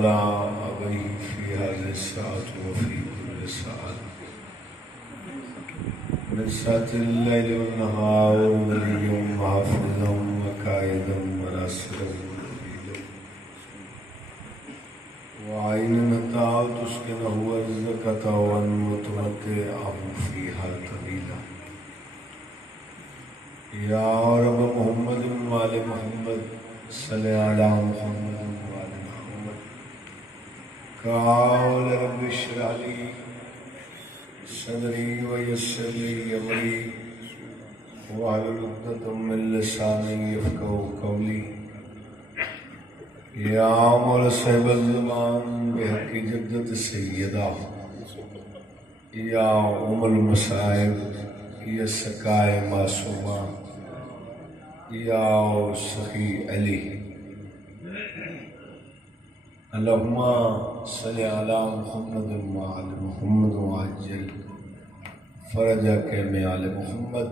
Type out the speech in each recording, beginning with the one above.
على أبيه في هذه الساعة وفي كل ساعة من ساعة الليل والنهار وليا وحافظا وكائدا وناصرا وعين متاع تسكنه الزكاة وتمتعه فيها طويلا يا رب محمد وآل محمد صل على محمد وآل محمد قال رب اشرح لي صدري ويسر لي أمري واحلل عقدة من لساني يفقهوا قولي يا مولا صاحب الزمان بحق جدت سیدہ یا ام المصائب یا سقائے معصومہ یا سخی علی اللہم صلی علی محمد وعلی محمد وعجل فرجک میں آل محمد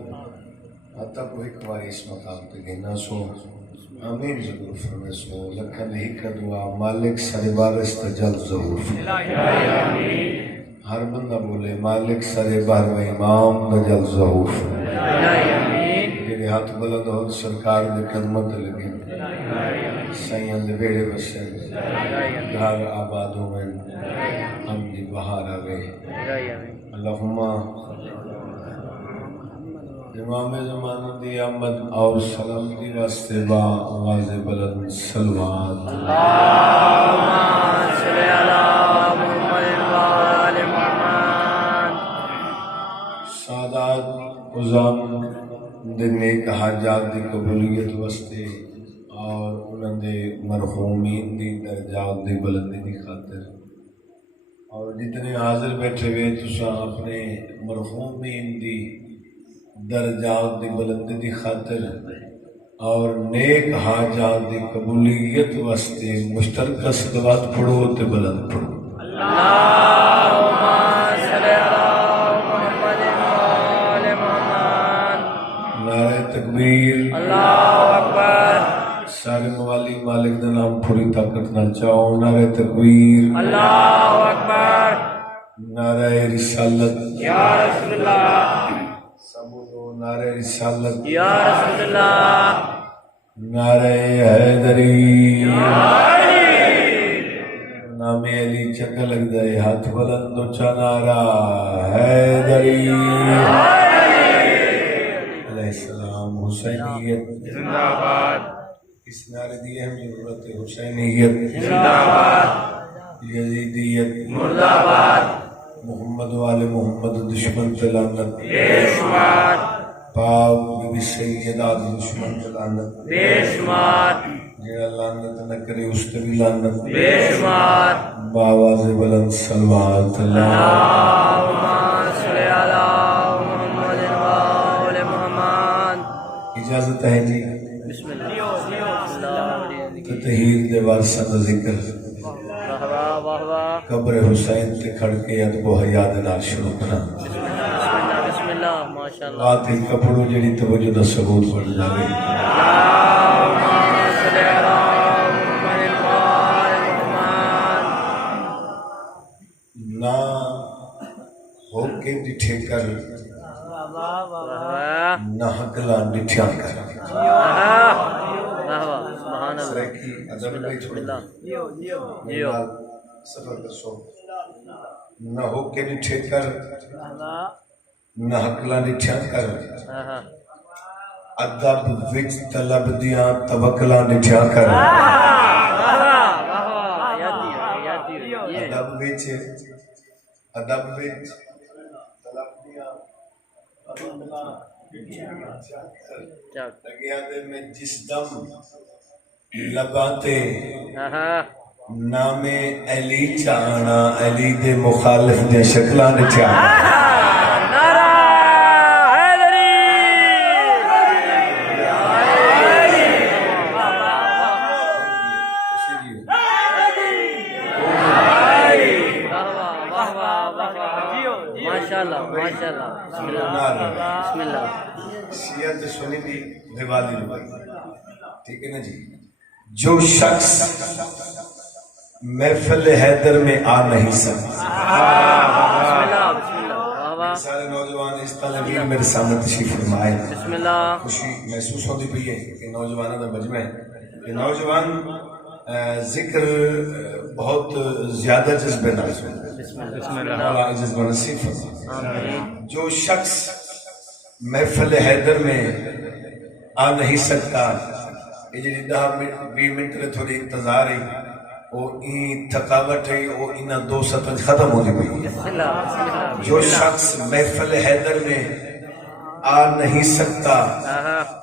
حتی کو ایک بار اس مقام تے گینا سو آمین ضرور فرمے سو لکھن ہی کا دعا مالک سر بارس تجل ضرور ہر بندہ بولے مالک سر بار و امام تجل ضرور میرے ہاتھ بلند ہو سرکار دے خدمت لگے سائیں دے بیڑے بسن گھر آباد ہوئے ہم دی بہار آوے اللہم امام زمانہ دی آمد اور سلام دی واسطے با آواز بلند سلوات اللہم صلی علی محمد وآل محمد سادات عظام دے نیک حاجات دی قبولیت واسطے اور انہوں دے مرحومین دی درجات دی بلندی دی خاطر اور جتنے حاضر بیٹھے ہوئے تساں اپنے مرحومین دی درجات دی بلندی دی خاطر اور نیک حاجات دی قبولیت واسطے مشترکہ صلوات پڑھو تے بلند پڑھو اللہم صلی علی محمد وآل محمد نعرہ تکبیر اللہ اکبر سارے موالی مالک دا نام پوری طاقت نال چاہو نعرہ تکبیر اللہ اکبر نعرہ رسالت یا رسول اللہ نعرہ رسالت یا رسول اللہ نعرہ حیدری نام علی چکا لگ جائے ہاتھ بلند اونچا نعرہ حیدری علیہ السلام حسینیت زندہ باد اس نعرے دی اہم ضرورت ہے حسینیت زندہ باد یزیدیت مردہ آباد محمد والے محمد دشمن پہ لعنت بے شمار پاک بی سیدہ دشمن پہ لعنت بے شمار جنہا لعنت نہ کرے اس تے بھی لعنت بے شمار باواز بلند صلوات اللہم صلی علی محمد وآل محمد اجازت ہے جی بسم اللہ تطہیر دے وارثاں دا ذکر قبر حسین تے کھڑ کے ادب و حیا دے نال شروع کرنا بسم اللہ ماشاءاللہ بات ہی کپڑوں جڑی توجہ دا ثبوت بن جاوے اللہم صلی علی محمد وآل محمد نہ ہو کے ڈٹھے کر نہ حقلا ڈٹھیاں کر سبحان اللہ کی ادب نہیں چھوڑ سفر کرسو نہ ہو کے نٹھے کر نہ حقلا نٹھیاں کر ادب وچ طلب دیاں توکلا نٹھیاں کر ادب وچ طلب دیاں لگیا دے میں جس دم لگاتے نام علی چاہنا علی دے مخالف دے شکلان چاہنا نعرہ حیدری ماشاءاللہ ماشاءاللہ بسم اللہ سیاحت سنی بھی دیوالی ٹھیک ہے نا جی جو شخص محفل حیدر میں آ نہیں سکتا. سارے نوجوان اس طالبین میرے سامنے تشریف فرمائے. خوشی محسوس ہوتی پئی ہے کہ نوجوانوں کا مجمع ہے کہ نوجوان ذکر بہت زیادہ جذبے نال جذبہ نصیب فرمائے. جو شخص محفل حیدر میں آ نہیں سکتا، یہ جی 10-20 منٹ میں تھوڑی انتظار ہے، وہ این تھکاوٹ ہے، وہ انہاں 2 سطح ختم ہو گئی. جو شخص محفل حیدر میں آ نہیں سکتا،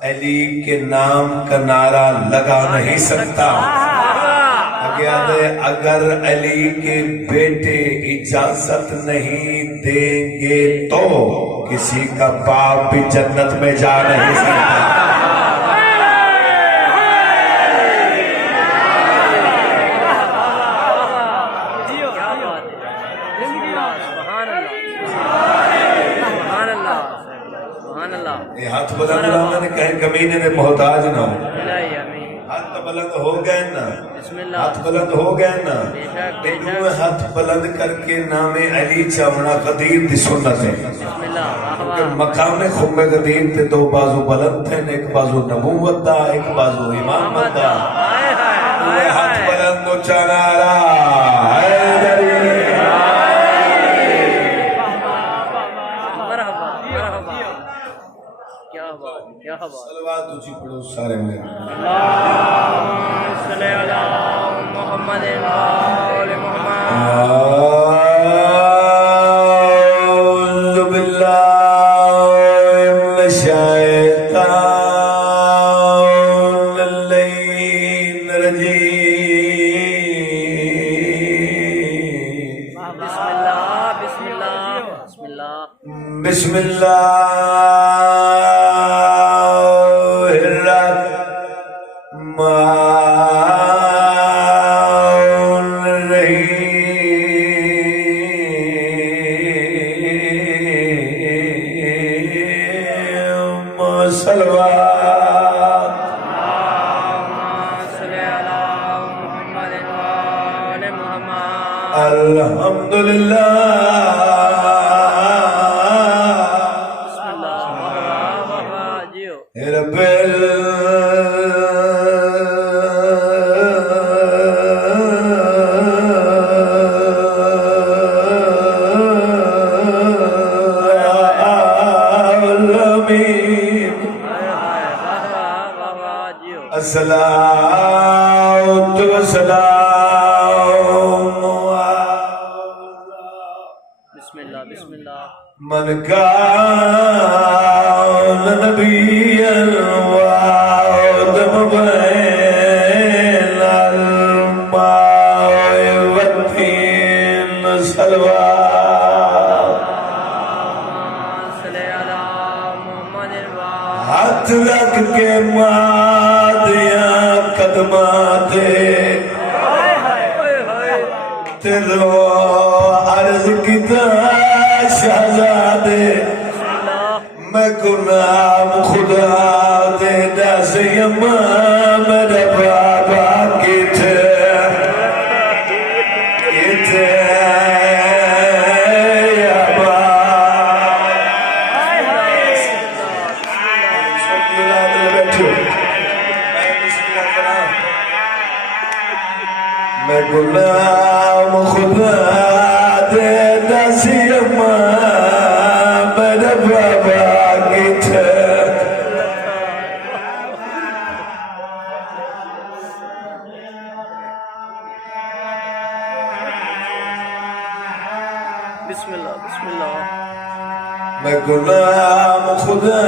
علی کے نام کا نعرہ لگا نہیں سکتا. اگر علی کے بیٹے اجازت نہیں دیں گے تو کسی کا باپ بھی جنت میں جا نہیں سکتا. یہ ہاتھ بلند لانا نے کہیں کمینے نے محتاج نہ ہو. ہاتھ بلند ہو گئے نا، ہاتھ بلند ہو گئے نا. انہوں ہاتھ بلند کر کے نام علی چاونا قدیر دی سنت ہے. مقام خم قدیر تے 2 بازو بلند تھے، ایک بازو نبوت دا، ایک بازو امامت دا. ہاتھ بلند و چنارا حیدری. صلوات اچھی پڑھو سارے میں. اللہم صلی علی محمد و آل محمد. اعوذ باللہ من الشیطان اللعین الرجیم. بسم اللہ بسم اللہ بسم اللہ بسم اللہ الحمدللہ. بسم اللہ رب العالمین. الصلاۃ والسلام. من كان نبيا وآدم بين الماء والطين. صلوات ہاتھ رکھ کے مادیاں قدمات تیرو عرض کتا شہزادے میں گناہ خدا دے دس یماں میرا بابا کی تھے یا میں گناہ خدا دے دس یماں میرا بابا کی تھے. بسم اللہ بسم اللہ. میں گناہ خدا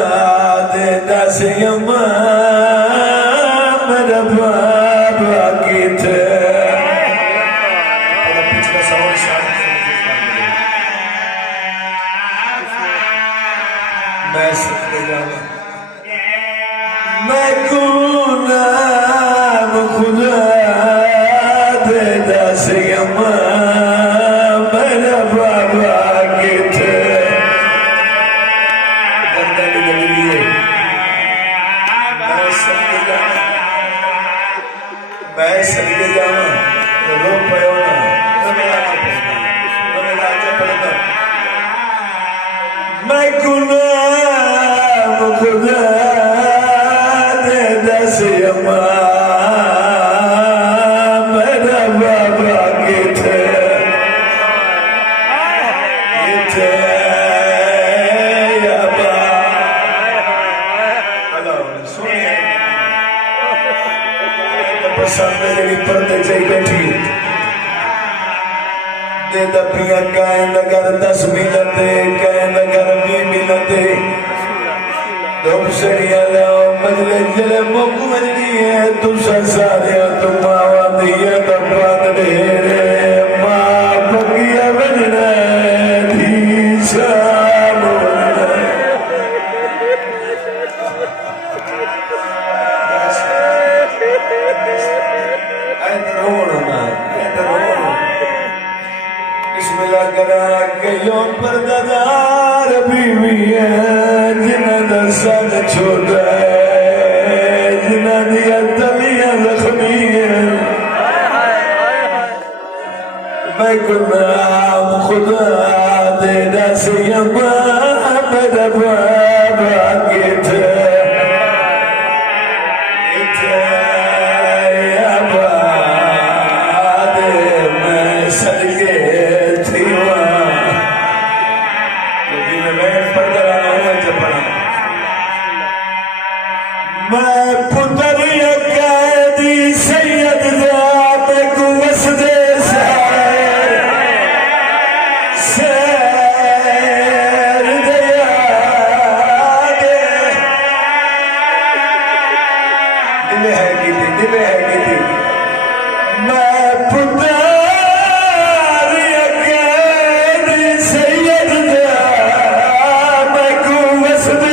دے دس یماں میرا بابا کی تھے. میں سکتے جانا میں گناہ خدا دے دس یماں میرا بابا کی تھے. بندہ نہیں دلیے میں سکتے جانا رو پہ میں غلام خدا دے دس اما میرا بابا کتھے کتھے یا با اللہ سنیے پسند میری پردے چاہی بیٹھی دے دپیاں کائن اگر 10 ملتے کائن اگر 20 ملتے دم سڑیاں لاؤ مجلے جلے موکو مجلی ہے تُسا ساریا تم آوان دیا دبات ڈھیرے ماں بگیا بجنے دی شام کرا کہ یوں پردادار بیوی ہے جنہ دا سن چھوٹا ہے جنہ دیا دلیاں زخمی ہے میں غلام خدا دے دس یما میرا بابا کتھے کتھے یا باد میں صدقے میں پتر قیدی سید ذات کو وسد سیر دیا دل ہے گیتی دل ہے گیتی میں پتر قیدی سید ذات کو وسد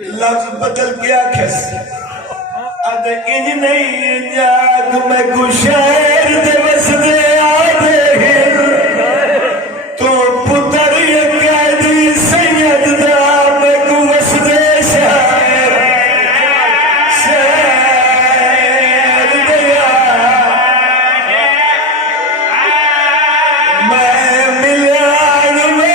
لفظ بدل گیا کھس اد انج نہیں جاگ میں کو شہر دے بس دے آدھے ہن تو پتر قیدی سید دا میں کو بس دے شہر شہر دیا میں ملیان میں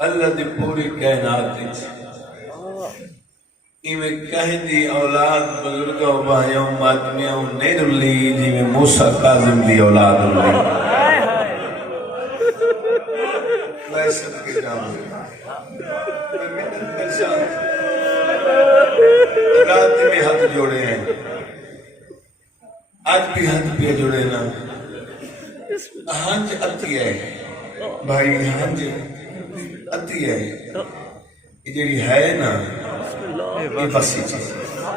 اللہ دی پوری کائنات ایویں کہیں دی اولاد بزرگوں بھائیوں ماتمیوں نہیں رلی جی میں موسیٰ کاظم دی اولاد رلی میں سب کے جاؤں میں منت پرشان رات میں ہاتھ جوڑے ہیں آج بھی ہاتھ پہ جوڑے نا ہنج اتی ہے بھائی ہنج اتی ہے یہ جڑی ہے نا یہ بسی چیز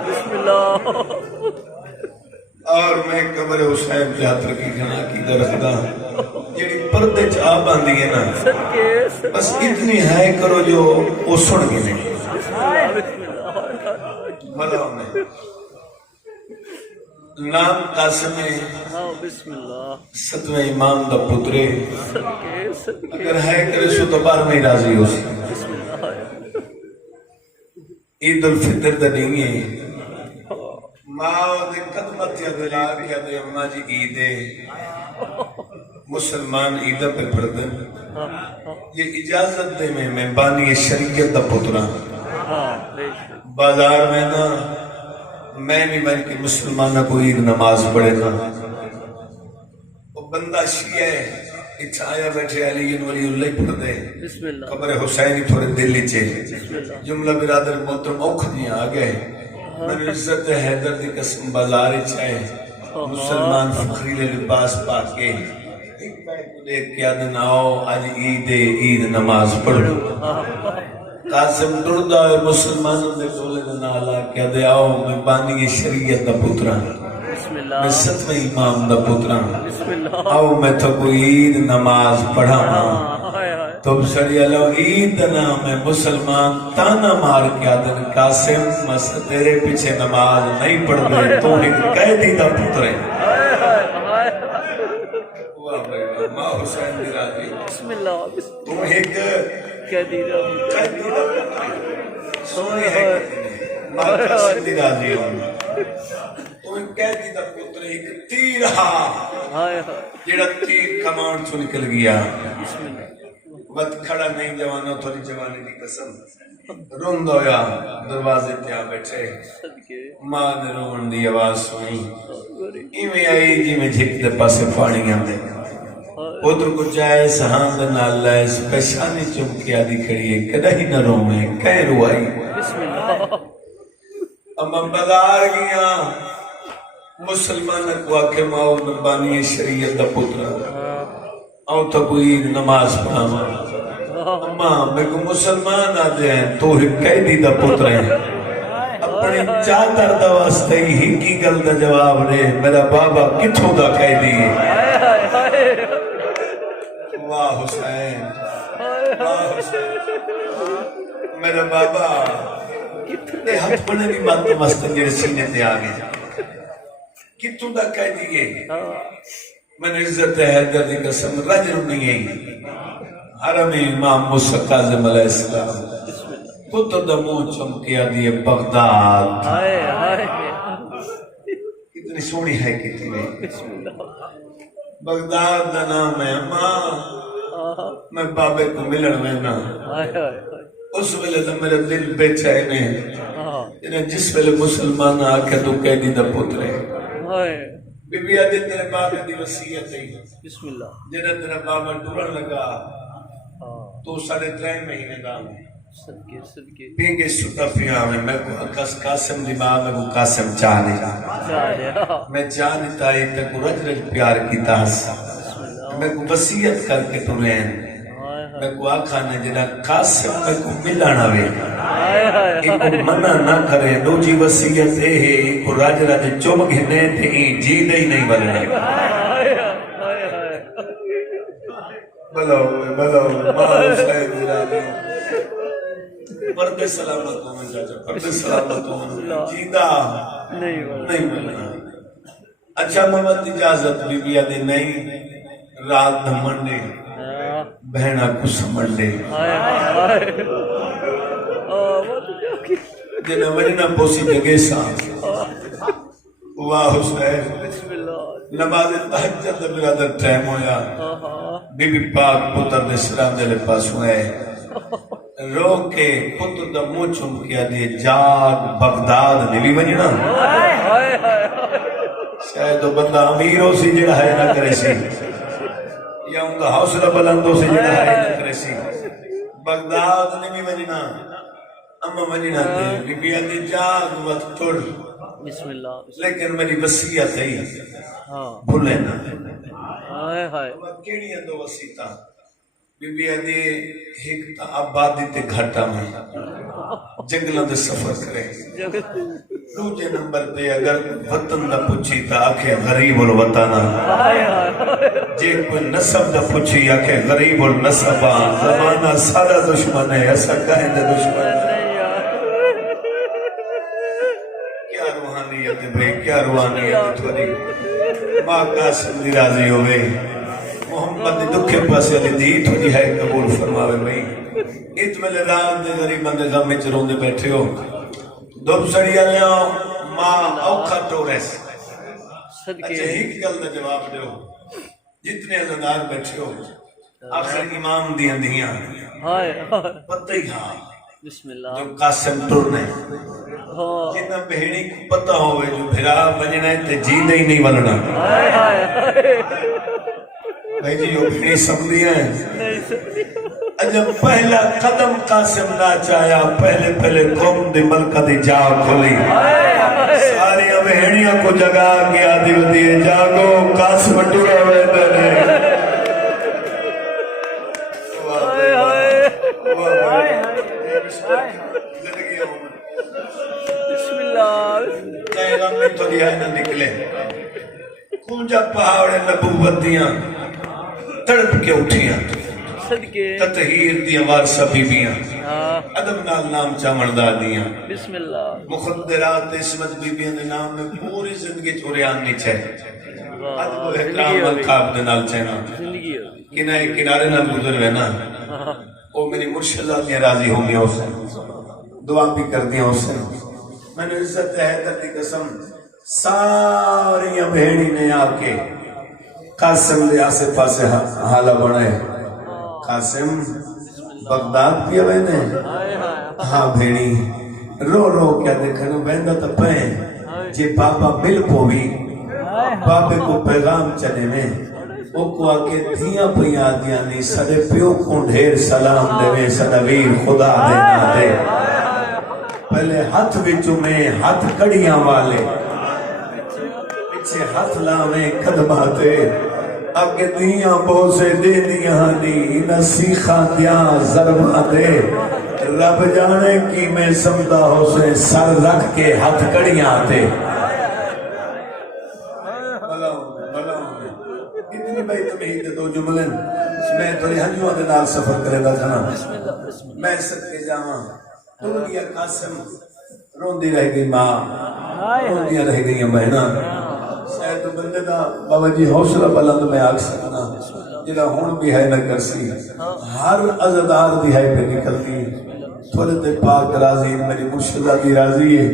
بسم اللہ اور میں قبر حسین پہ ہاتھ رکھی کھنا کی درخدا جیڑی پردے چاہ باندھی ہے نا صدقے بس اتنی ہے کرو جو وہ سن کے نہیں بھلا میں نام قاسم ہے بسم اللہ ستویں امام دا پترے صدقے صدقے اگر ہے کرے سو تو بار میں راضی ہو سی بسم اللہ عید الفطر دا نہیں ہے ماں دے قدمت یا دلا کیا دے اماں جی عید ہے مسلمان عیدہ پہ پردن یہ اجازت دے میں بانی شریعت دا پترا بازار میں نا میں نہیں بن کے مسلمانہ کو عید نماز پڑھے نا وہ بندہ شیعہ ہے اتھا آیا بیٹھے علی ولی اللہ پڑھ دے بسم اللہ قبر حسینی تھوڑے دلی چے جملہ برادر محترم اوکھ نہیں آگئے میں نے عزت حیدر دی قسم بازار چاہے مسلمان فخری لباس پاکے ایک بیٹھ کو دیکھ کیا دن آؤ آج عید نماز پڑھ دو قاسم ڈردہ ہے مسلمانوں نے ٹولے نالا کیا دے آؤ میں بانی شریعت دا پترا میں ستویں امام دا پترا آؤ میں تو کوئی عید نماز پڑھا تم سڑی اللہ عید نام ہے مسلمان تانا مار کیا دن قاسم مس تیرے پیچھے نماز نہیں پڑھ دے تو ایک قیدی دا پتر ہے ماں حسین دی راضی بسم اللہ تم ایک قیدی دا سونی ہے ماں قاسم دی راضی ہوں تم ایک قیدی دا پتر ایک تیر ہاں جیڑا تیر کمان چو نکل گیا وقت کھڑا نہیں جوانوں تھوڑی جوانے کی قسم روند ہویا دروازے پہ آ بیٹھے ماں نے رون دی آواز سنی ایویں آئی جی میں جھک دے پاسے پانی آندے ادھر کو جائے سہاں دے نال لائے پیشانی چمکی آدھی کھڑی ہے کدہ ہی نہ رو میں کہیں روائی اما بازار گیا مسلمان کو آکے ماؤ نبانی شریعت دا پترا آؤ تو کوئی نماز پڑھا ماں میں کو مسلمان آدھے ہیں تو ہی قیدی دا پتر ہیں اپنی چادر دا واسطے ہی کی گل دا جواب رہے میرا بابا کتھوں دا قیدی ہے واہ حسین واہ حسین میرا بابا یہ ہاتھ پڑھنے کی بات تو مستن جیرے سینے تے آگے کتھوں دا قیدی ہے میں نے عزت حیدر دی قسم رجل نہیں ہے حرم امام موسیٰ کاظم علیہ السلام پتر دمو چمکیا دیئے بغداد کتنی سونی ہے کتنی بغداد دا نام ہے ماں میں بابے کو ملن میں نا اس ویلے تو میرے دل بے چینے انہیں جس ویلے مسلمان آکے تو قیدی دا پتر ہے بی بی آدھے تیرے بابے دی وسیعت ہے بسم اللہ جنہیں تیرا بابا ڈورن لگا تو 3.5 مہینے دا صدقے صدقے پینگے ستا پیا میں کو اکس قاسم دی ماں میں کو قاسم چاہ نہیں میں چاہ نہیں تائی تک رج رج پیار کی تاس میں کو وسیعت کر کے تو رہن میں کو آکھا نے جنہ قاسم میں کو ملانا وے ایک کو منع نہ کرے دو جی وسیعت ہے ایک کو راج راج چوب گھنے تھے جی دے ہی نہیں بلنے بلاؤ ماں حسین درالی پردے سلامت ہوں میں چاچا پردے سلامت ہوں جیدہ نہیں بلنا اچھا محمد اجازت بی بی آدھے نہیں رات دھمنڈے بہنہ کو سمنڈے جنہ وجنہ پوسی جگہ سان واہ حسین نماز تحجد برادر ٹائم ہویا بی بی پاک پتر دے سلام دے لے پاس ہوئے رو کے پتر دا منہ چم کیا دیے جاگ بغداد نبی بننا شاید تو بندہ امیروں سے جڑا ہے نہ کرے سی یا ان کا حوصلہ بلندوں سے جڑا ہے نہ کرے سی بغداد نبی بننا اما بننا دے بی بی آدھی جاگ وقت ٹھڑ بسم اللہ لیکن میری وسیعت ہے بھولے نا کیڑی ہے دو وسیعتاں بی بی آدھی ایک تا آبادی تے گھٹا میں جنگلوں دے سفر کرے دوجے نمبر تے اگر وطن دا پوچھی تا آکھے غریب الوطن جے کوئی نسب دا پوچھی آکھے غریب النسب زمانہ سارا دشمن ہے ایسا کہیں دے دشمن ہے کیا روحانیت بھئی کیا روحانیت تھوڑی ماں قاسم دی راضی ہوئے محمد دی دکھے پاسے علی دی تھوڑی ہے قبول فرماوے بھئی ات میں رات دے غریب بندے غم میں چروں دے بیٹھے ہو دب سڑی آلیاں ماں اوکھا ٹورس اچھا ہی کی گل دا جواب دے ہو جتنے عزدار بیٹھے ہو آخر امام دیاں دیاں پتہ ہی ہاں بسم اللہ جو قاسم ٹرنے جنہ بہنی کو پتہ ہوئے جو بھرا بجنا ہے تے جیدہ ہی نہیں ولنا بھائی جی وہ بہنی سمجھی ہیں جب پہلا قدم قاسم نہ چایا پہلے قوم دی ملکہ دی جا کھولی ساری بہنیاں کو جگا گیا دیو دیئے جاگو قاسم ٹرے ہوئے دنے بسم اللہ جائے غم میں تو دیا نہ نکلے کونجا پہاڑے نبوتیاں تڑپ کے اٹھیاں تطہیر دی وارثہ بیبیاں ادب نال نام چامڑدا دیاں بسم اللہ مخدرات عصمت بیبیاں دے نام میں پوری زندگی چوریان نہیں چاہے ادب و احترام القاب دے نال چاہنا کنارے نال گزر وینا او میری مرشدہ دیا راضی ہوں گے اسے دعا بھی کر دیا اسے میں نے عزت حیدر دی قسم ساری بھیڑی نے آکے قاسم دے آسے پاسے حالہ بڑھائے قاسم بغداد پیا بہنے ہاں بھیڑی رو رو کیا دیکھنو بہندہ تا پہیں جے پاپا مل پوی پاپے کو پیغام چلے میں وہ کو آکے دھیاں پہیاں دیا نہیں سڑے پیو کو ڈھیر سلام دے میں صدویر خدا دینا دے پہلے ہاتھ وچوں میں ہاتھ کڑیاں والے پیچھے ہاتھ لاویں قدمہ دے آگے دیاں بوزے دے دیاں دی نسیخہ دیاں ضربہ دے رب جانے کی میں سمدہ ہو سے سر رکھ کے ہاتھ کڑیاں دے اتنی بھائی تمہیں دو جملیں میں تھوڑی ہنجوہ دے نال سفر کرے گا تھا میں صدقے جاواں تو دیا قاسم روندی رہ گئی ماں روندیاں رہ گئی بہنا شاید بندے دا بابا جی حوصلہ بلند میں آگ سکنا جنہا ہون بھی ہے نہ کرسی ہر عزدار دی ہے پہ نکلتی تھوڑے دے پاک راضی میری مرشدہ دی راضی ہے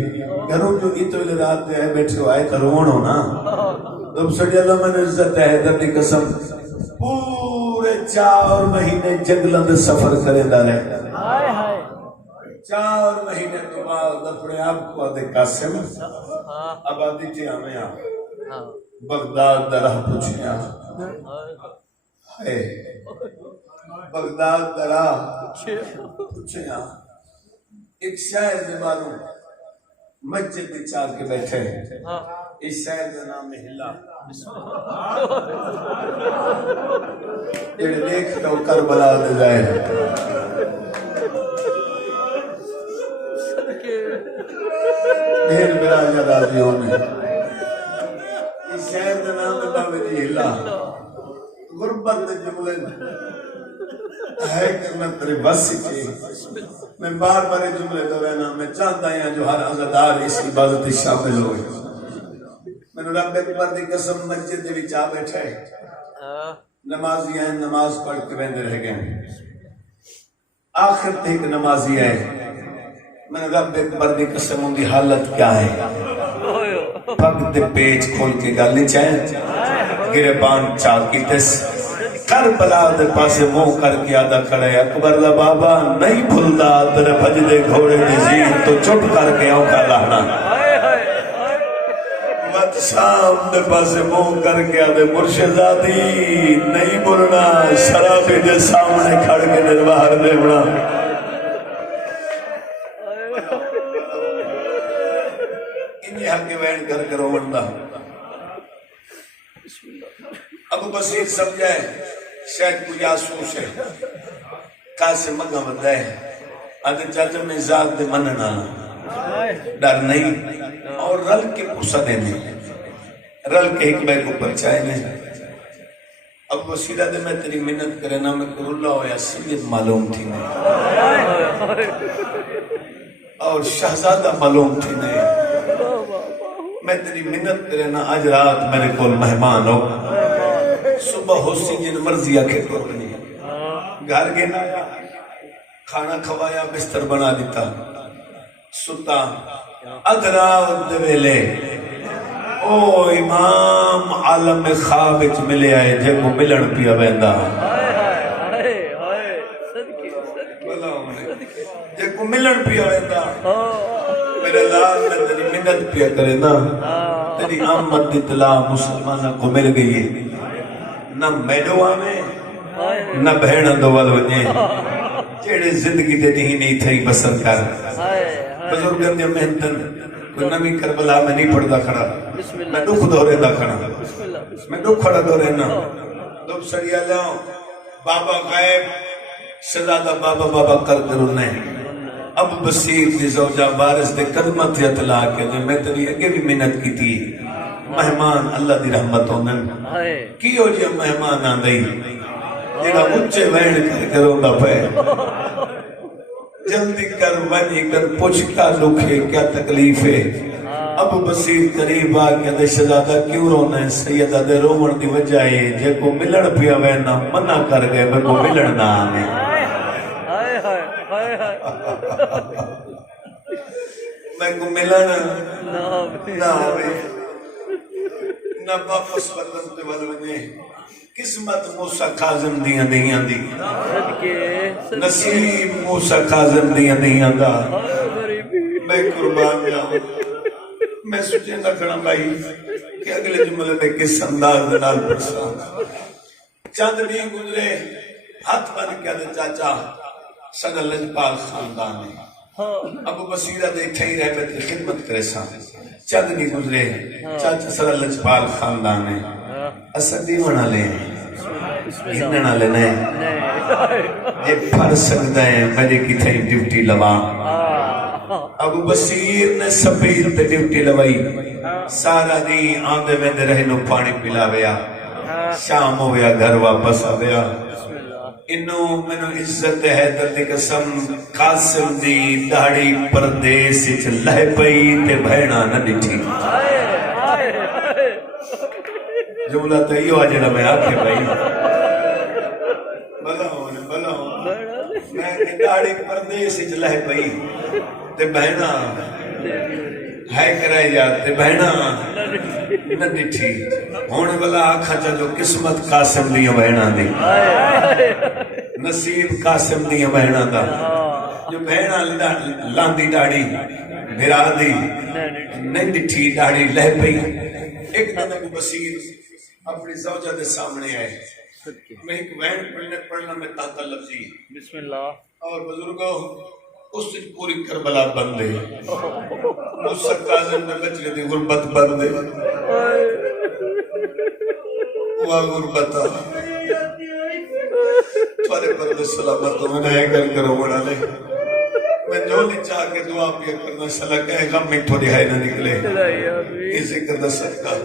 گھروں جو اتولی رات دے آئے بیٹھے ہو آئے ترون ہو نا تم سڑی اللہ میں نے عزت ہے حیدر دی قسم پورے 4 مہینے جنگلوں دے سفر کرے دا رہے 4 مہینے تو بعد اپنے آپ کو آدھے قاسم آبادی تھی ہمیں بغداد درہ پوچھیں بغداد درہ پوچھیں ایک شاعر دے معلوم مسجد دی چار کے بیٹھے اس شاعر دے نام میں ہلا جڑے دیکھ دو کربلا دے جائے دیر براجہ راضی ہونے اس شہر دے نام میں بابے جی ہلا غربت دے جملے ہے کرنا تیرے بس سکے میں بار بار جملے دو رہنا میں چاہتا ہوں جو ہر عزدار اس عبادت شامل ہوئے میں نے رب اکبر دی قسم مسجد دے وچ آ بیٹھے نمازی ہیں نماز پڑھ کے بندے رہ گئے آخر تے ایک نمازی ہے میں نے رب اکبر دی قسم ان دی حالت کیا ہے پگ دے پیچ کھول کے گالی چاہیں گربان چاکی تس کربلا دے پاسے منہ کر کے آدھا کھڑے اکبر دا بابا نہیں بھلدا تیرے بھج دے گھوڑے دی زین تو چپ کر کے آؤں کا لانا مت شام دے پاسے منہ کر کے آدھے مرشدادی نہیں بولنا شرابی دے سامنے کھڑ کے نرواہر دے بڑا انہی حق کے وین کر کے روڑا ابو بصیر سمجھائے شاید کو جاسوس ہے قاسم مگا بدا ہے آدھے چاچا میں ذات دے مننا ڈر نہیں اور رل کے پرسا دینے رل کے ایک بے کو بچائے نے اب وسیلہ دے میں تیری منت کرے نا میں کرو اللہ ہویا سید معلوم تھی نہیں اور شہزادہ معلوم تھی نہیں میں تیری منت کرے نا آج رات میرے کول مہمان ہو صبح ہو سی جن مرضی آکے کرنی گھر گے نا کھانا کھوایا بستر بنا دیتا ستا ادھرا دویلے او امام عالم خواب اچ ملے آئے جے کو ملن پیا ویندا جے کو ملن پیا ویندا میرے لال میں تیری منت پیا کرے نا تیری آمد دی اطلاع مسلمانہ کو مل گئی ہے نہ میڈو آمیں نہ بہن دوال وجے جیڑے زندگی دے نہیں تھئی بسر کر بزرگن دے محنتن کوئی نمی کربلا میں نہیں پڑھتا کھڑا میں دکھ دورے دا کھڑا میں دکھ کھڑا دورے نا دکھ سڑیا جاؤں بابا غائب شہزادہ بابا بابا کر کرونے اب بصیر دی زوجہ وارث دے قدمت اطلاع کے دے میں تیری اگے بھی محنت کی تھی مہمان اللہ دی رحمت ہونے کیوں جی مہمان آن دئی جیڑا اچھے وین کر کروں دا پہ جلدی کر ونی کر پوچھ کیا دکھے کیا تکلیف ہے اب بصیر قریب آگیا دے شہزادہ کیوں رونا ہے سیدہ دے رومن دی وجہ ہے جے کو ملن پیا وینا منع کر گئے میں کو ملن نہ آنے میں کو ملن نہ آنے نہ واپس وطن تے والونے قسمت موسیٰ کاظم دیاں نہیں آندی نصیب موسیٰ کاظم دیاں نہیں آندہ میں قربان جاؤں میں سوچے نہ کھڑا بھائی کہ اگلے جملے میں کس انداز نال پرسا چند نہیں گزرے ہاتھ بن کیا دے چاچا سن لجپال خاندان ہے ابو بصیرہ دے تھئی رحمت کی خدمت کرے سا چند نہیں گزرے چاچا سن لجپال خاندان ہے اسد دیونا لے ہننا لے نہیں یہ پھر سکتا ہے میرے کی تھئی ڈیوٹی لوا ابو بصیر نے سبیل تے ڈیوٹی لوائی سارا دی آندے میں دے رہے نو پانی پلا ویا شام ہو گیا گھر واپس آ گیا انہوں میں نے عزت ہے دردی قسم قاسم دی داڑی پردیس اچھ لہ پئی تے بھینا نہ ڈٹھی جملہ تو یہ آجڑا میں آکھے بھائی بلا ہوں میں کہ داڑی پردیس اچھ لہ پئی تے بہنا ہے کرائی جاتے بہنا نہ ڈٹھی ہونے والا آکھا چا جو قسمت قاسم دیاں بہنا دی نصیب قاسم دیاں بہنا دا جو بہنا لاندی ڈاڑی بھرا دی نہیں ڈٹھی ڈاڑی لہ پئی ایک دن ابو بصیر اپنی زوجہ دے سامنے آئے میں ایک وین پڑھنا میں تاتا لفظی بسم اللہ اور بزرگوں اس سے پوری کربلا بندے موسیٰ کاظم میں بچے دی غربت بندے وہ غربتا تھوڑے بندے سلامت میں نئے کر کرو بڑا لے میں جو نہیں چاہ کے دعا پیا کرنا شلہ کہے غم میں تھوڑی ہائے نہ نکلے یہ ذکر دا صدقہ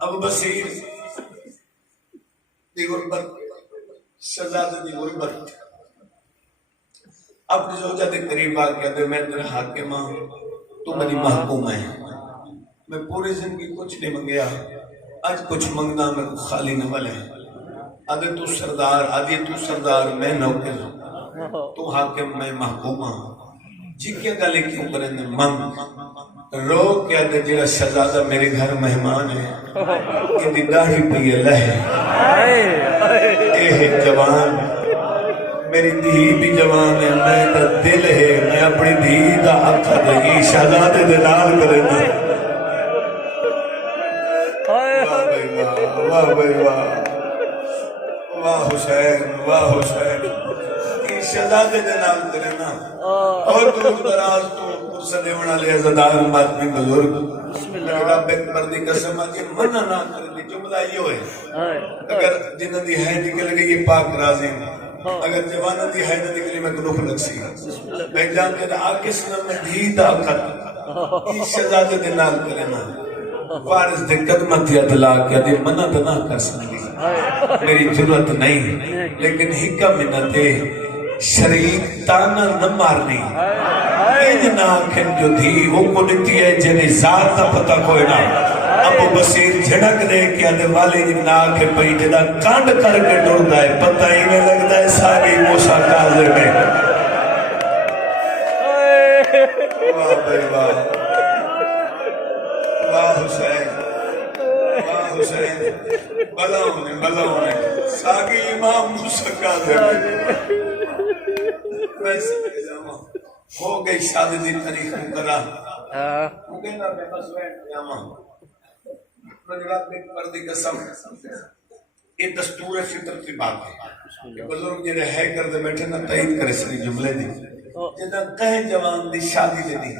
ابو بصیر دی غربت شہزادہ دی غربت اپنی زوجہ دے قریب آگیا دے میں تیرا حاکم ہاں تو میری محکوم ہے میں پوری زندگی کچھ نہیں منگیا آج کچھ منگنا میں خالی نہ ملے آدھے تو سردار آدھے تو سردار میں نوکر تو حاکم میں محکوم ہاں جی کیا گالے کیوں کریں دے منگ رو کیا دے جیڑا شہزادہ میرے گھر مہمان ہے کہ دی داڑھی پہ لہے اے جوان میری دھی بھی جوان ہے میں تا دل ہے میں اپنی دھی دا حق دے شہزادے دے نال کرے نا واہ بھائی واہ واہ حسین کی شہزادے دے نال کرے نا اور دور دراز تو قرصہ دیونا لے عزدار ماتمی بزرگ رب اکبر دی قسم آتی منع نہ کرے دی جملہ یہ ہوئے اگر جنہ دی ہے نکل گئی یہ پاک رازی اگر جوانت دی حیدت نکلی میں گلوک لگ سی میں جان کے آکے سنم میں دھی طاقت ای شہزادے دے نال کرنا وارث دے قدمت یا دلا کے دے منت نہ کر سکتی میری ضرورت نہیں لیکن حکم منت شریک تانا نہ مارنی این ناکھن جو دھی وہ کو نتی ہے جنہیں ذات نہ پتہ کوئی نہ ابو بصیر جھڑک دے کیا دے والی دی ناکھ پئی جدا کانڈ کر کے ڈردا ہے پتہ ہی میں لگتا ہے ساری موسیٰ کاظم میں واہ بھائی واہ واہ حسین بلاؤں نے ساگی امام موسیٰ کاظم میں سکتے جاؤں ہو گئی شادی دی تاریخ مقرہ ہو گئی نا بے بس ویٹ جاؤں رجلات میں پردی قسم یہ دستور فطرت کی بات ہے کہ بزرگ جنہیں ہے کردے بیٹھے نا تائید کرے سری جملے دی جنہاں کہیں جوان دی شادی دے دی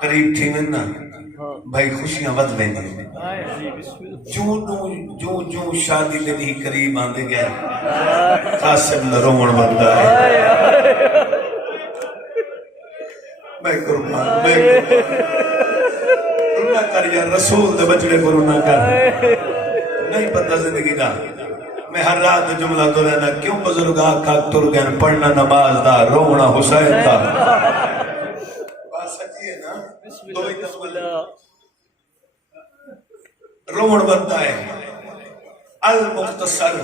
قریب تھی میں نا بھائی خوشیاں ود لیں دی جو شادی دے دی قریب آندے گئے قاسم لرومن بندہ ہے میں قربان رونا کر یا رسول دے بچڑے کو رونا کر نہیں پتہ زندگی دا میں ہر رات جملہ تو رہنا کیوں بزرگ آقا تر گئن پڑھنا نماز دا رونا حسین دا بات سچی ہے نا تو ہی رومن بنتا ہے المختصر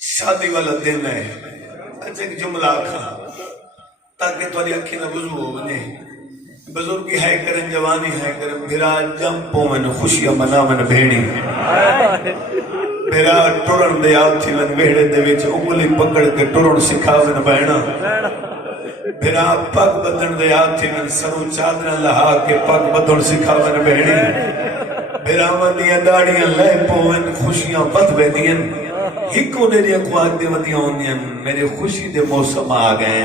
شادی والا دن ہے اچھا ایک جملہ آقا تاکہ توالی اکھی نہ وضو ہو بنے بزرگی ہے کرن جوانی ہے کرن بھرا جمپوں میں خوشیاں منا من بھیڑی بھرا ٹرن دے آت تھی من بھیڑے دے ویچ انگلی پکڑ کے ٹرن سکھا من بہنا بھرا پاک بدن دے آت تھی من سرو چادرہ لہا کے پاک بدن سکھا من بہڑی بھرا مندیاں داڑیاں لے پوین خوشیاں بد بیدین ہکو دے دیا قواد دے ودیاں ہونیاں میرے خوشی دے موسم آ گئے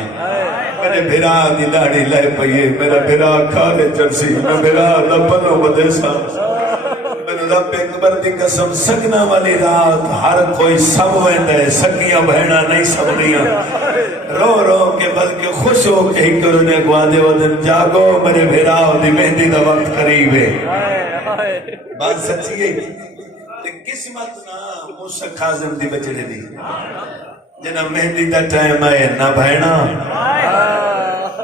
میرے بھرا دی داڑی لے پئیے میرا بھرا کھالے چرسی میں بھرا لپنوں بدیسا میرے رب اکبر دی قسم سگنا والی رات ہر کوئی سب ویندہ ہے سگیاں بہنا نہیں سبنیاں رو رو کے بلکہ خوش ہو کے ہی کرنے قواد ودن جاگو میرے بھرا دی مہندی دا وقت قریب ہے بات سچی ہے قسمت نہ موسیٰ کاظم دی بچڑے دی جنہ مہندی دا ٹائم آئے نہ بہنا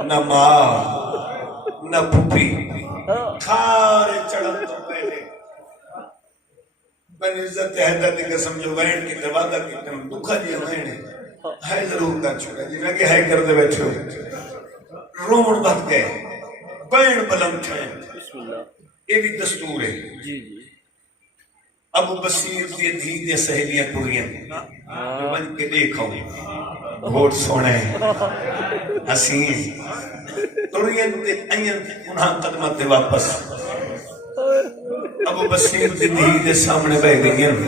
نہ ماں نہ پھپی کھارے چڑھن تو پہلے بن عزت حیدر دی قسم جو وین کی دوادہ کی تم دکھا جی وین ہے ضرور کا چھوڑا جی میں کہ ہے کر دے بیٹھے ہو رومن بات گئے بین بلند تھے یہ بھی دستور ہے ابو بصیر دی دھی سہیلیاں ٹریاں جو بن کے دیکھو گھوٹ سونے حسین ٹریاں تے این انہاں قدمت دے واپس ابو بصیر دی دھی سامنے بہ گئیں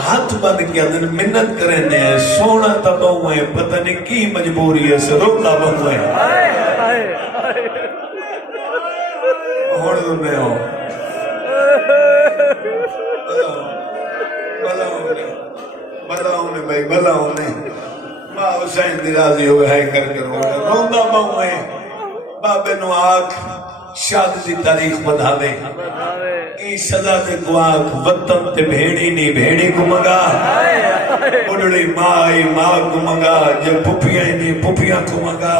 ہاتھ بند کیا دن منت کرنے ہیں سونا تباؤں ہے پتہ نہیں کی مجبوری ہے سے روکلا بہوں ہے ہوڑ دو میں ہوں بلاؤں نے بھائی بلاؤں نے ماں حسین دی راضی ہوئے ہے کر روندہ ماں ہے بابے نو آکھ شاد دی تاریخ بدھاوے کی سزا دے کو آکھ وطن تے بھیڑی نہیں بھیڑی کو مگا بڑھڑی ماں کو مگا جب پھپیاں نہیں پھپیاں کو مگا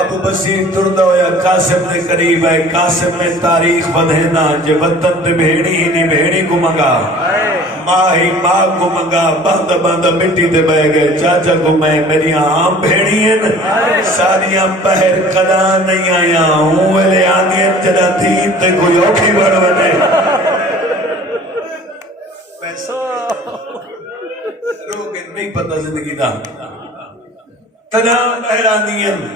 ابو بصیر تردہ ہویا قاسم دے قریب ہے قاسم میں تاریخ بدھینا جب وطن تے بھیڑی نہیں بھیڑی کو مگا ماں کو منگا باندہ باندہ مٹی دے بہ گئے چاچا کو میں میری آم بھیڑین ساریاں بہر قدا نہیں آیا ہوں ویلے آندین جنا دین تے کوئی اوکھی بڑھ بنے روگن نہیں پتہ زندگی دا تنا بہر آندین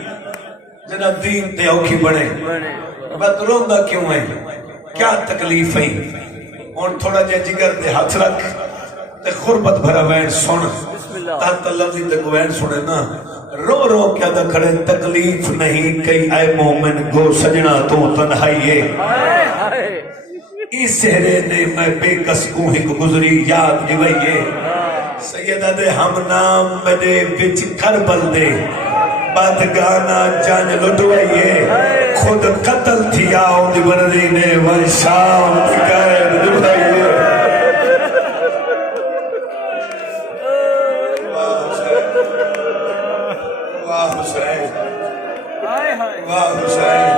جنا دین تے اوکھی بڑھے بات روندہ کیوں ہے کیا تکلیف ہے اور تھوڑا جے جگر دے ہاتھ رکھ تے خربت بھرا وین سن تحت لفظی تے کو وین سنے نا رو رو کیا دا کھڑے تکلیف نہیں کئی اے مومن گو سجنا تو تنہائیے اس سہرے نے میں بے کس کو ہی گزری یاد جوئیے سیدہ دے ہم نام میرے وچ کربل دے بد گانا جان لٹوائیے خود قتل تھیا دی بردی نے ونشام غیر لٹوائیے واہ حسین واہ حسین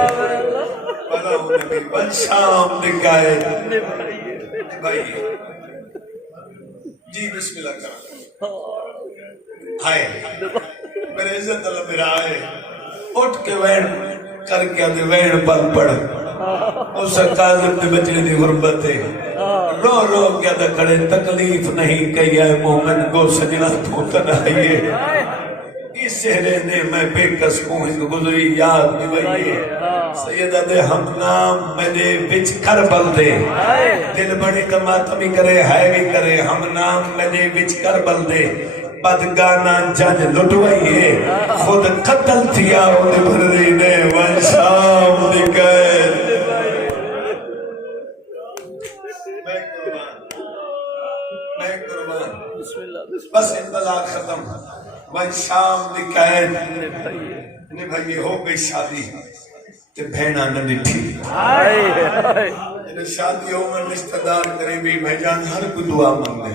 بلاؤ نبی ونشام نکائے نبھائیے جی بسم اللہ کرو ہائے میرے عزت اللہ میرا آئے اٹھ کے وین کر کے آدھے وین پل پڑ اس قاضب دے بچنے دی غربت ہے رو رو کیا دا کھڑے تکلیف نہیں کہی ہے مومن کو سجنہ تو تنائیے اس سہرے نے میں بے کس کو ہی گزری یاد نبھائیے سیدہ دے ہم نام میرے بچ کربل دے دل بڑی کماتمی کرے ہے بھی کرے ہم نام میرے بچ کربل دے بدگانا جج لٹوائیے خود قتل تھیا انہیں بھردی نے ونشام نکائے میں قربان بس انتظار ختم ونشام نکائے نبھائیے ہو گئی شادی تے بھینا نہ نٹھی شادی ہو میں رشتہ دار قریبی بھیجان ہر کو دعا مانگے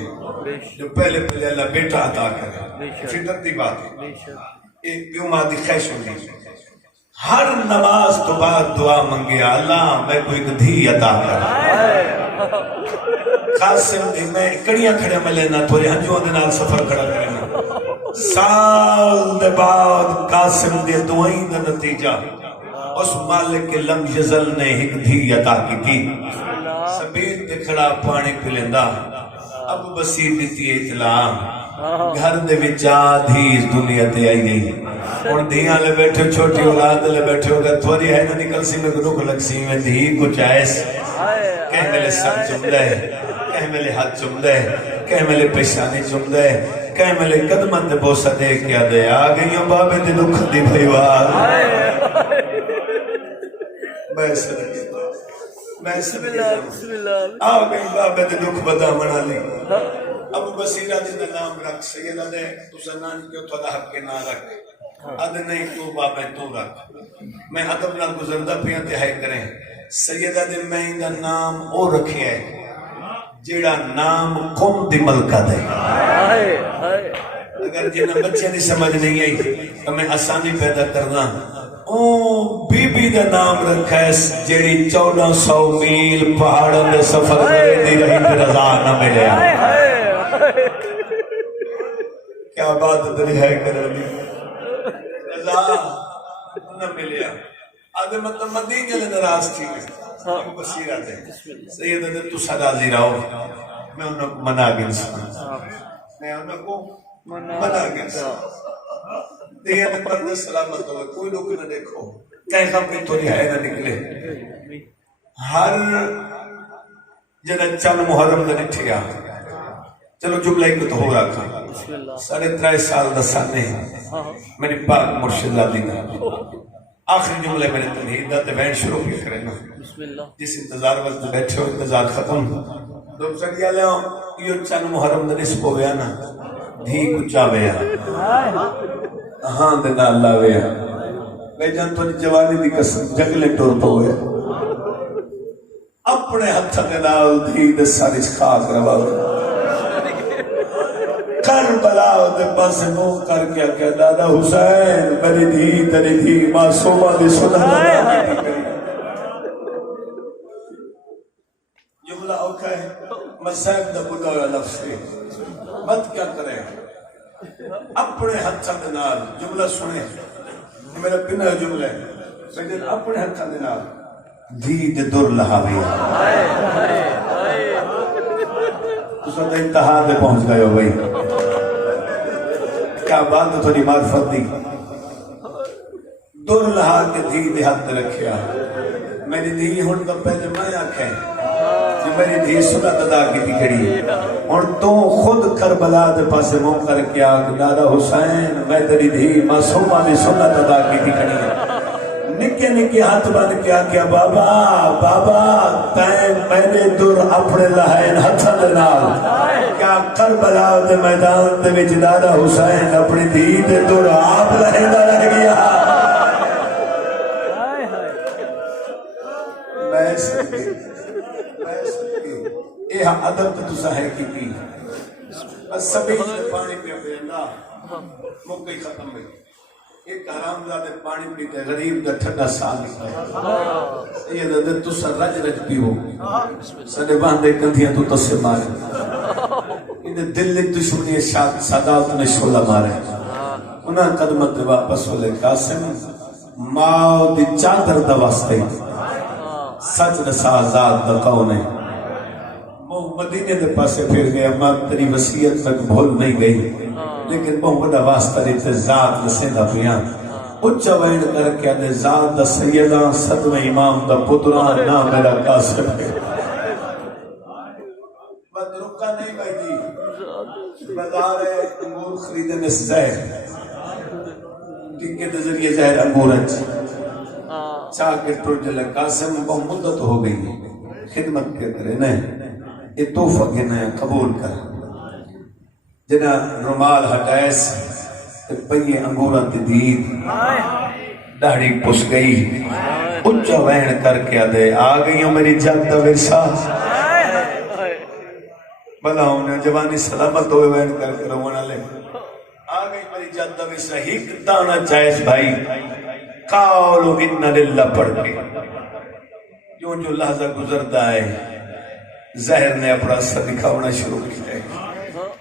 جو پہلے پہلے اللہ بیٹا عطا کرے فطرتی بات ہے ایک کیوں مادی خیش ہوگی ہر نماز تو بعد دعا مانگے اللہ میں کوئی ایک دھی عطا کرے قاسم دی میں کڑیاں کھڑے ملے نہ تھوڑے ہنجوں دے نال سفر کھڑا کرنا سال دے بعد قاسم دی دعائیں دا نتیجہ اس مالک کے لم یزل نے ایک دھی عطا کی تھی سبیل تے کھڑا پانی پلیندا اب بصیر دیتی اطلاع گھر دے وچا دھیس دنیا تے آئی گئی اور دیاں لے بیٹھے چھوٹی اولاد لے بیٹھے ہوگا تھوڑی ہے نہ نکل سی میں رکھ لگ سی میں دھی کچھ ایس کہیں میلے سر چمدہ ہے کہیں میلے ہاتھ چمدہ ہے کہیں میلے پیشانی چمدہ ہے کہیں میلے قدمت دے بوسہ دے کیا دے آگئیوں بابے دے دکھ دی بھائیوار میں سب آگئی بابے دے دکھ بدا منا لی ابو بصیرہ جن نام رکھ سیدہ دے اسا نام کیوں تھوڑا حق کے نہ رکھ ادھے نہیں تو بابے تو رکھ میں حدب نال گزردہ پیانتے ہائے کریں سیدہ دے میں اندہ نام او رکھے ہے جیڑا نام قوم دی ملکہ دے اگر جنہ بچے نہیں سمجھ نہیں آئی تو میں آسانی پیدا کرنا بی بی دا نام رکھا ہے جیڑی 1400 میل پہاڑوں دے سفر کرے دی رہی تے رضا نہ ملے کیا بات دلی ہے کرنی رضا نہ ملے آدھے مطلب مدینہ لے نراز تھی ابو بصیرہ دے سیدہ دے تو سا راضی رہو میں انہوں کو منا گن سکتا میں انہوں کو منا گن سکتا دیکھیں تو پردہ سلامت ہوئے کوئی لوگ نہ دیکھو کہیں خبری تھوڑی ہے نہ نکلے ہر جنہ چند محرم نہ نٹھیا چلو جملہ ایک تو ہو رہا تھا 3.5 سال دا سانے میری پاک مرشد لالی نا آخری جملے میں نے تنہید دا تبین شروع کی کرنا جس انتظار وقت بیٹھے ہو انتظار ختم دو سکیا لے ہوں یہ چند محرم دا نسب ہو گیا نا دھی کچا ویا ہاں دینا اللہ ویا میں جان تو جوانی دی قسم جنگلے ٹور تو ہوئے اپنے ہتھا دنال دھی دے ساری خاک رواؤ کربلا دے پاس مو کر کے کہ دادا حسین میری دھی تیری دھی معصومہ دی سنہ جملہ اوکا ہے مسائب دا بدا ہویا لفظ ہے مت کیا کریں اپنے ہتھا دنال جملہ سنے میرا بنا جملہ ہے لیکن اپنے ہتھا دنال دھی دے دور لہاوی تو سب انتہا دے پہنچ گئے ہو بھئی کیا بات تھوڑی معرفت دی دور لہا کے دھی دے ہاتھ رکھیا میری دھی ہون تو پہلے میں آکھیں کہ میری دھی سنت ادا کی تھی کھڑی اور تو خود کربلا دے پاسے منہ کر کے آگ دادا حسین میں تیری دھی معصومہ دی سنت ادا کی تھی کھڑی نکے نکے ہاتھ بند کیا کیا بابا بابا تائیں میں نے دور اپنے لہائن ہتھا دنال کیا کربلا دے میدان دے وچ دادا حسین اپنی دھی تے تو آپ رہندا رہ گیا میں سکتی یہ ادب تو تسا ہے کی بس سبھی پانی پیا پینا موقع ختم ہوئی ایک حرام زادے پانی پیتے غریب دا ٹھنڈا سال نکلا یہ دے تو سر رج رج پیو سنے باندھے کندھیاں تو تسے مارے انہیں دل لکھ دشمنی سادات نے شولہ مارے انہاں قدمت دے واپس ہو لے قاسم ماں دی چادر دا واسطے سچ نسا آزاد دا کونے مدینے دے پاسے پھر گیا ماں تیری وسیعت تک بھول نہیں گئی لیکن بہت بڑا واسطہ دیتے ذات لسیدہ پیاں اچھا وین کر کے دے ذات دا سیدہ صدم امام دا پتران نا میرا قاسم ہے بند رکا نہیں بھائی جی بازار انگور خریدنے سے زہر ٹکے دے ذریعے زہر انگور اچھی چاہ کے ٹوٹ جلے قاسم بہت مدت ہو گئی خدمت کے کرے نہیں یہ توفہ گنا قبول کر جنا رمال ہٹائس پہیے انگوران تی دید داڑھی پس گئی اچھا وین کر کے دے آگئیوں میری جد دا ورسا بلا انہیں جوانی سلامت ہوئے وین کر کے روانا لے آگئی میری جد دا ورسا ہی دانا چاہیس بھائی قولو انہ للہ پڑھ کے جو لحظہ گزردہ ہے زہر نے اپنا سا دکھاونا شروع کیا ہے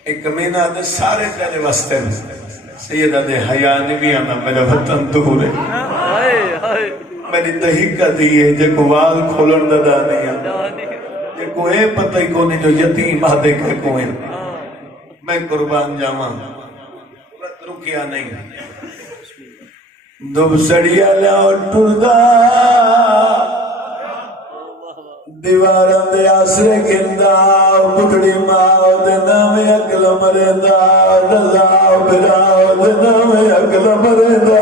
ایک مہینہ دے سارے تیرے واسطے سیدہ دے حیانی بھی آنا میرا وطن دور ہے میری تحقیقہ دی ہے جے کو وال کھولن دا نہیں ہے جے کو اے پتہ ہی کونے جو یتیم آدھے کے کوئے میں قربان جاما رکیا نہیں دب سڑیا لیاؤ ٹردہ دیواراں دے آسرے گھندا بکڑی ماں دے نامے اکل مریندا رضا براؤ دے نامے اکل مریندا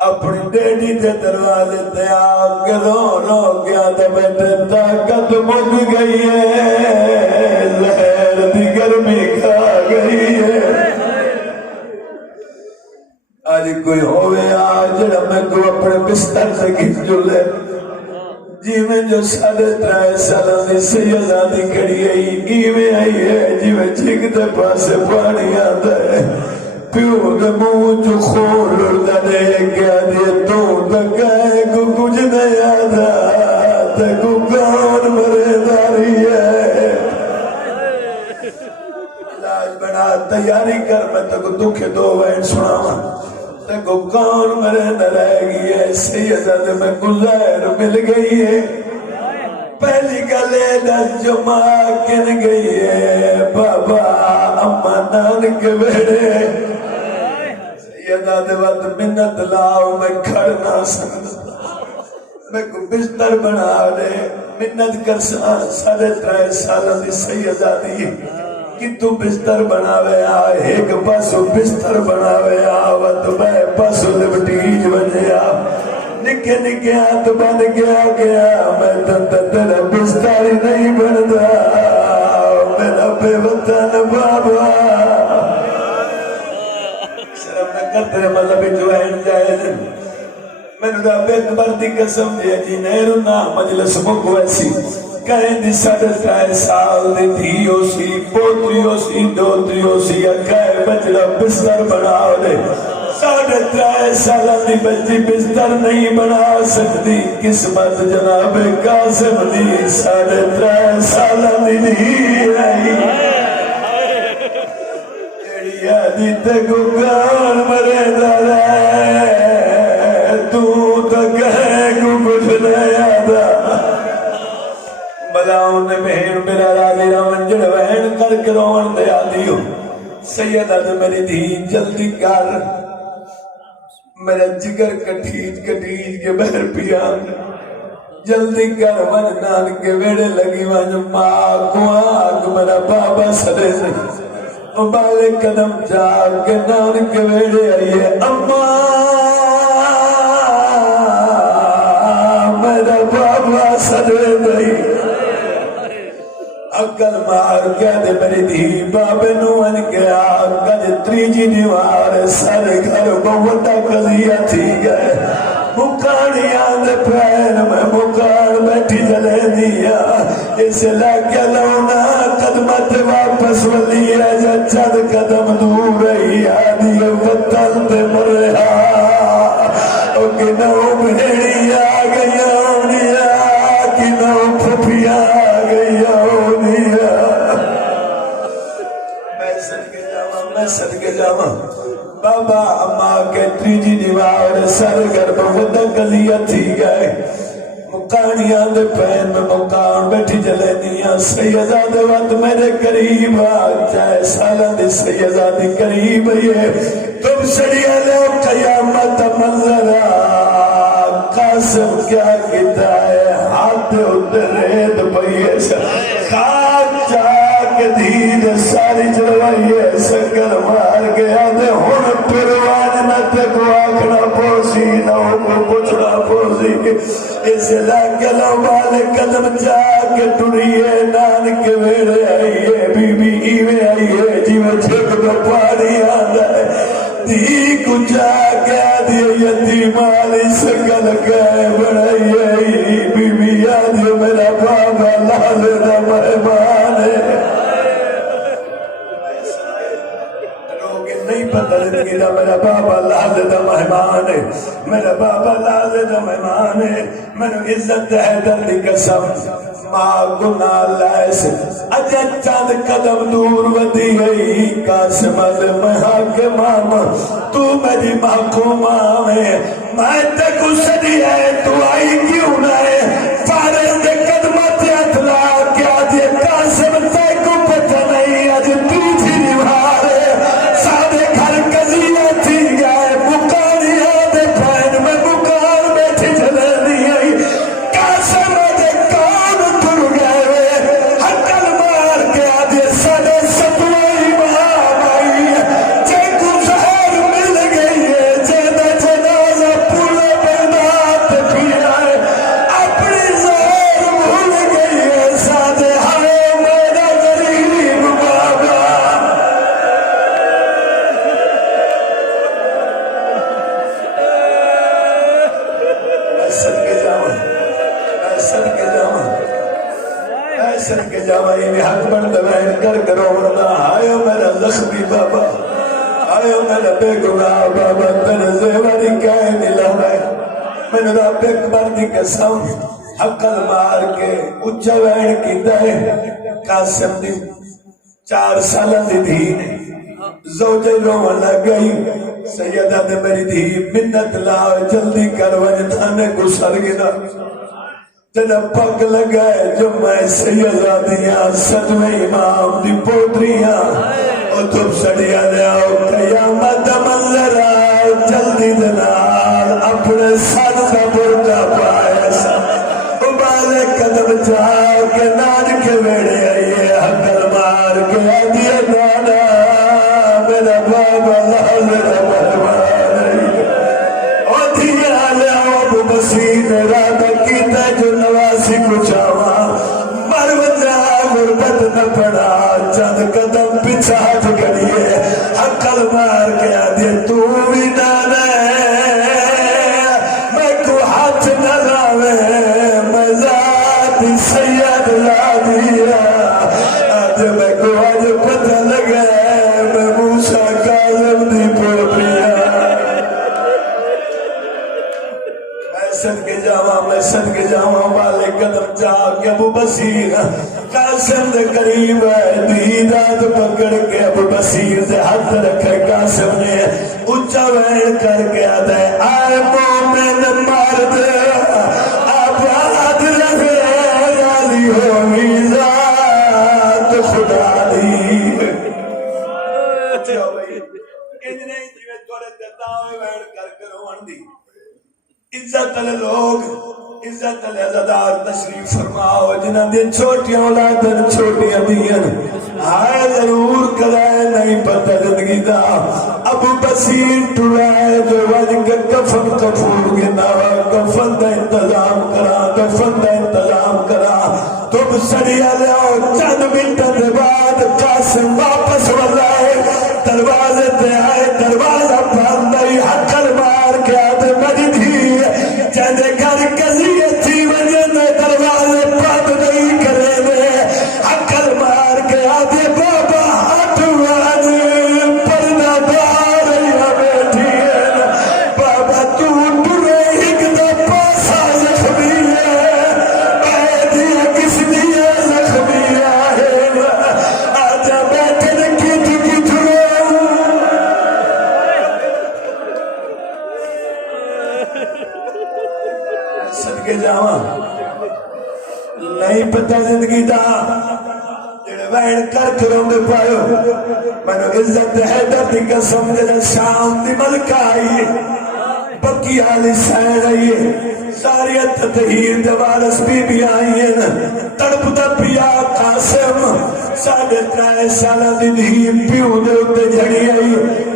اپنی ڈیڈی دے دروازے تے آ کے رو گیا تے بیٹے طاقت مک گئی ہے زہر دی گرمی کھا گئی ہے آج کوئی ہوئے آج میں کو اپنے بستر سے گھت جلے جی میں جو ساڑھے ترائے سالانی سیدانی کڑی ایویں آئی ہے جی میں چک دے پاسے پانی آتا ہے پیو دے منہ جو خول اڑتا دے گیا دے تو تکائے کو کچھ نہیں آتا تے کو کون مرے داری ہے علاج بنا تیاری کر میں تک دکھے دو وین سناواں تکو کون مرے نہ رہ گئی ہے سیدہ دے میں گزار مل گئی ہے پہلی گلے دس جو ماں کن گئی ہے بابا اما نان کے بیڑے سیدہ دے وقت منت لاؤ میں کھڑنا سکتا میں کو بستر بنا دے منت کر ساڑھے ترائے سالہ دی سیدہ دی کہ تو بستر بناوے آ ایک پاسو بستر بناوے آ وط میں پاسو لبٹیج بنے آ نکے نکے ہاتھ بن گیا میں تیرا بستر ہی نہیں بندا میرا بے وطن بابا شرم نہ کرتے مذہبی جو ہے جائے میں نے کہا بیت بردی قسم دیا جی نیرو نا مجلس مکو ایسی کہیں دی ساڑھے ترائے سال دی دھیو سی پوتریو سی دوتریو سی اکھائے بچڑا بستر بناو دے ساڑھے ترائے سالہ دی بچی بستر نہیں بنا سکتی قسمت جناب قاسم دی ساڑھے ترائے سالہ دی دھی آئی ایڑی آدھی تے کو کان مرے دارے تو تو کہے کو کچھ نہیں آدھا بلاؤں نے بہن میرا راضی رامن جڑ بہن کر کے روان دے آدھی ہو سیدہ دے میری دھی جلدی کر میرا جگر کٹیج کے بہر پیا جلدی کر ونجنان کے ویڑے لگی ونج ماں کو آگ میرا بابا سڑے سے بالے قدم جا کے نان کے ویڑے آئیے اماں میرا بابا سڑے نہیں عقل مار کے دے میری دھی بابے نو ان گیا گج تریجی دیوار سر گھر کو وڈا قضیہ تھی گئے مکانیاں دے پیر میں مکان بیٹھی جلے دیا اس لگے لونا قدمت واپس ولی ہے جو چند قدم دور رہی آدھی وطن دے مرہا او کنو بھیڑی آ گئی آنیا کنو پھپیا آ گئی آنیا میں صدقے جاواں بابا اما کے تریجی دیوار سر گھر بہت گلیاں تھی گئے مکانیاں دے پین میں مکان بیٹھی جلے دیاں سیدہ دے وقت میرے قریب آ جائے سالہ دے سیدہ دے قریب یہ تم سڑیا لے قیامت منظر قاسم کیا کیتا ہے ہاتھ اترید پئیے خاک چاک دید ساری جلوائیے سکر مار گیا دے ہون پروان نہ تکو آکھنا پوسی نہ کو پوچھنا پوسی اس لگے والے قدم جاک ٹریے نان کے ویڑے آئیے بی بی ایوے آئیے جیوے چھک دو پانی آدھا ہے دی کو جاگیا دی یتیمالی سکل گئے بڑھائیے بی بی آدھے میرا بابا لال دا مہمان ہے نہیں پتہ زندگی دا میرا بابا لال دا مہمان ہے میرا بابا لال دا مہمان ہے میں نے عزت ہے دردی قسم ماں گناہ لائس اجا چاند قدم دور ودی گئی قاسم از مہا کے ماما تو میری محکومہ میں تک سڑی ہے تو آئی کیوں نہ ہے فارغ دے قدمت اطلاع کیا دے قاسم تے کو پتہ نہیں آج تیجی دیوار سادے گھر قضیہ تھی گئے مکانیاں دے پین میں مکان بیٹھی جلے دی آئی قاسم دے کان ٹر گئے حقل مار کے آدھے سادے ستوائی مہام آئی جے کو زہر مل گئی ہے جے دے جنازہ پورے بردات پھی آئے اپنی زہر بھول گئی ہے سادے ہائے میرا غریب بابا صدقے جاواں یہ حق بند وین کر کرو ورنہ آئے میرا زخمی بابا آئے میرا بے گناہ بابا تیرے زیوری کہے ملا میں نے رب اکبر دی قسم حقل مار کے اچھا وین کی دے قاسم دی 4 سالہ دی دین زوجہ رومن لگ گئی سیدہ نے میری دی منت لاؤ جلدی کر وجہ تھانے کو سر گنا تیرا پاک لگائے جو میں سیدہ دیاں سجوے امام دی پوتریاں اور تم سڑیا لے آؤ قیامت منظر آؤ جلدی دنال اپنے ساتھ کا برکا پائے ابالے قدم جاؤ کہ نان کے بیڑے آئیے حقل مار کے آدھیے نانا میرا بابا لال رحمان اور دیا لے آؤ ابو بسیر رادہ کیتا جو نواسی کو چاوا مر وجہ غربت نہ پڑا چند قدم پیچھے ہاتھ کریے عقل مار کے آدھے تو بھی نانا میں کو ہاتھ نہ لاوے میں ذات سید لا دیا آج میں کو آج پتہ لگا میں موسیٰ کاظم دی پوپیا میں صدقے جاواں والے قدم جا کے ابو بصیر قاسم دے قریب ہے دیدات پکڑ کے ابو بصیر دے ہاتھ رکھے قاسم نے اچھا وین کر کے آدھے آئے مومن مرد آباد رہے راضی ہوئی ذات خدا دی اچھا بھائی انہیں جیوے توڑے دیتا ہوئے وین کر کے روان دی عزت علی لوگ عزت علی عزدار تشریف فرماؤ جنہاں دے چھوٹیاں اولادن چھوٹیاں دیاں آئے ضرور کرائے نہیں پتہ زندگی دا ابو بصیر ٹرائے جو وجہ کے کفن کفور گناوا کفن دا انتظام کرا تم سڑیا لے آؤ چند منٹ کے جاواں نہیں پتہ زندگی دا جڑے وین کر کے روندے پایو مینوں عزت ہے دی قسم جڑا شام دی ملکہ آئی بکی آلی سین آئی ساری تطہیر دے وارث بی بی آئی ہیں تڑپ پیا قاسم ساڑھے 3 سالہ دی دھی پیو دے اتے جھڑی آئی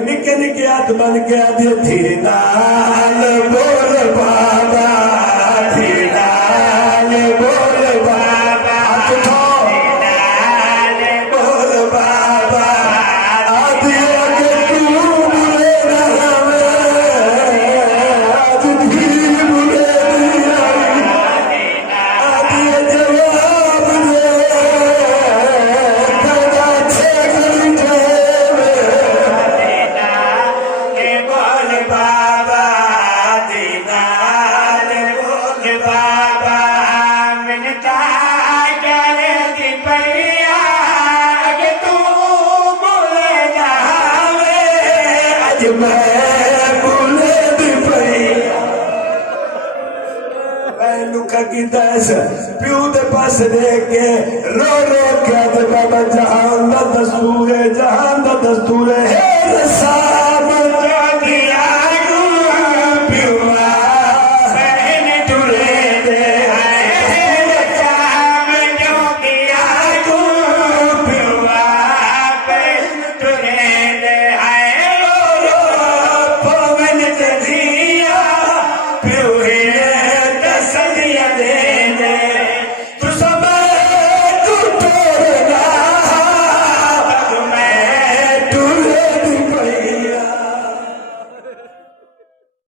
نکے نکے ہاتھ بن کے آدھے تھی نال بول بابا تھی نال بول بابا نال بول بابا آدھے اگے تو بولے نہ آج دھی بولے آدھے جواب دے پیدا چھے گھنٹے بول بابا دیدار بول بابا من کر دی پیا کہ تو بولے جاوے اج میں بولے دی پیا میں لکا کی دس پیو دے پاس دیکھ کے رو رو کے آدھے بابا جہان دا دستور ہے جہان دا دستور ہے